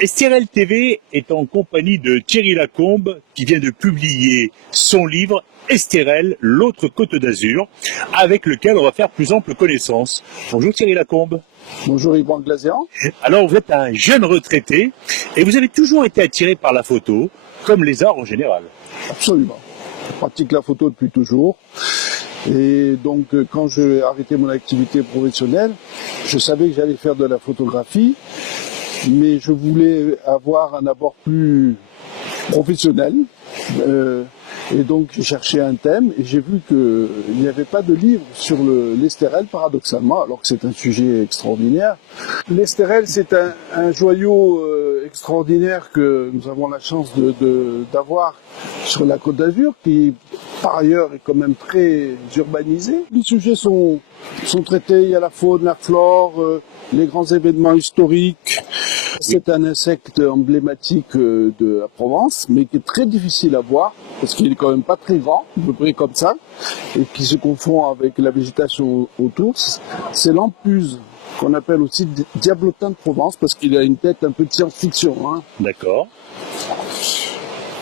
Estérel TV est en compagnie de Thierry Lacombe qui vient de publier son livre Estérel, l'autre côte d'Azur, avec lequel on va faire plus ample connaissance. Bonjour Thierry Lacombe. Bonjour Yvan Glaséan. Alors vous êtes un jeune retraité et vous avez toujours été attiré par la photo, comme les arts en général. Absolument. Je pratique la photo depuis toujours. Et donc quand j'ai arrêté mon activité professionnelle, je savais que j'allais faire de la photographie, mais je voulais avoir un abord plus professionnel. Et donc j'ai cherché un thème et j'ai vu qu'il n'y avait pas de livre sur l'Estérel, paradoxalement, alors que c'est un sujet extraordinaire. L'Estérel, c'est un joyau extraordinaire que nous avons la chance d'avoir sur la Côte d'Azur, qui par ailleurs est quand même très urbanisé. Les sujets sont traités, il y a la faune, la flore, les grands événements historiques. C'est un insecte emblématique de la Provence, mais qui est très difficile à voir, parce qu'il est quand même pas très grand, à peu près comme ça, et qui se confond avec la végétation autour. C'est l'empuse, qu'on appelle aussi diablotin de Provence, parce qu'il a une tête un peu de science-fiction. Hein. D'accord.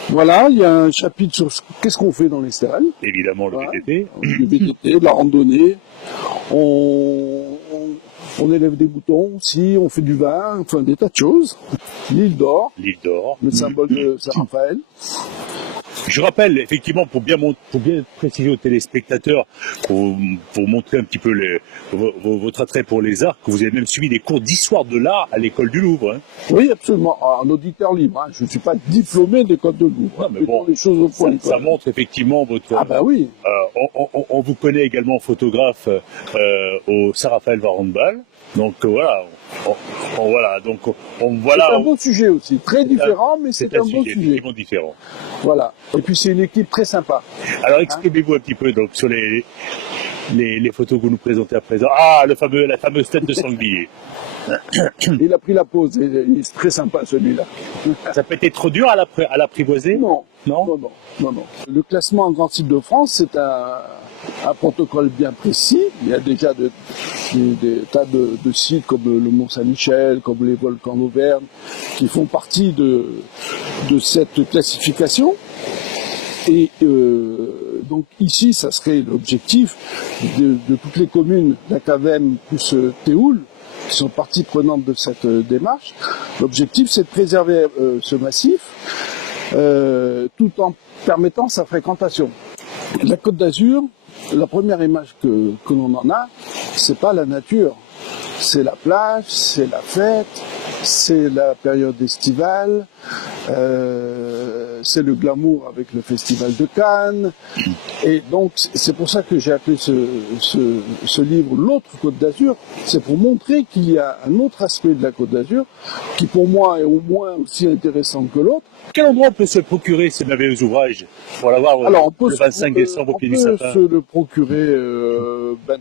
Voilà, il y a un chapitre sur qu'est-ce qu'on fait dans l'Estérel. Évidemment le VTT. Le VTT, de la randonnée. On élève des moutons aussi, on fait du vin, enfin des tas de choses. L'île d'Or. L'île d'Or. Le symbole de Saint-Raphaël. Je rappelle, effectivement, pour bien préciser aux téléspectateurs, pour montrer un petit peu votre attrait pour les arts, que vous avez même suivi des cours d'histoire de l'art à l'école du Louvre. Hein. Oui, absolument. Un auditeur libre. Hein. Je ne suis pas diplômé d'école de Louvre. Ah, mais bon, les choses au point. Ça montre effectivement votre... Ah ben oui. On vous connaît également photographe au Saint-Raphaël Varandbal. Donc voilà. C'est un beau sujet aussi, très différent, mais c'est un beau sujet. Effectivement différent. Voilà. Et puis c'est une équipe très sympa. Alors exprimez-vous un petit peu donc sur les photos que vous nous présentez à présent. Ah, la fameuse tête de sanglier. Il a pris la pose, il est très sympa celui-là. Ça peut être trop dur à l'apprivoiser? Non. Non. Le classement en grand site de France, c'est un protocole bien précis. Il y a déjà des tas de sites comme le Mont Saint-Michel, comme les volcans d'Auvergne, qui font partie de cette classification. Et donc ici, ça serait l'objectif de toutes les communes d'Acavem plus Théoul, qui sont partie prenante de cette démarche. L'objectif, c'est de préserver ce massif tout en permettant sa fréquentation. La Côte d'Azur, la première image que l'on en a, c'est pas la nature, c'est la plage, c'est la fête, c'est la période estivale, c'est le glamour avec le festival de Cannes. Et donc c'est pour ça que j'ai appelé ce livre L'autre Côte d'Azur. C'est pour montrer qu'il y a un autre aspect de la Côte d'Azur qui pour moi est au moins aussi intéressant que l'autre. Quel endroit on peut se procurer ce merveilleux ouvrage pour l'avoir le 25 décembre au pied du sapin? On peut se le procurer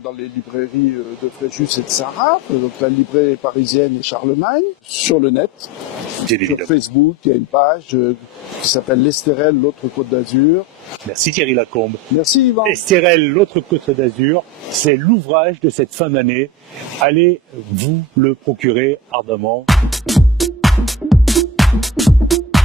dans les librairies de Fréjus et de Saint-Raph, donc la librairie parisienne et Charlemagne, sur le net, sur Facebook. Il y a une page qui s'appelle l'Estérel, l'autre Côte d'Azur. Merci Thierry Lacombe. Merci Yvan. Estérel, l'autre Côte d'Azur, c'est l'ouvrage de cette fin d'année. Allez vous le procurer ardemment.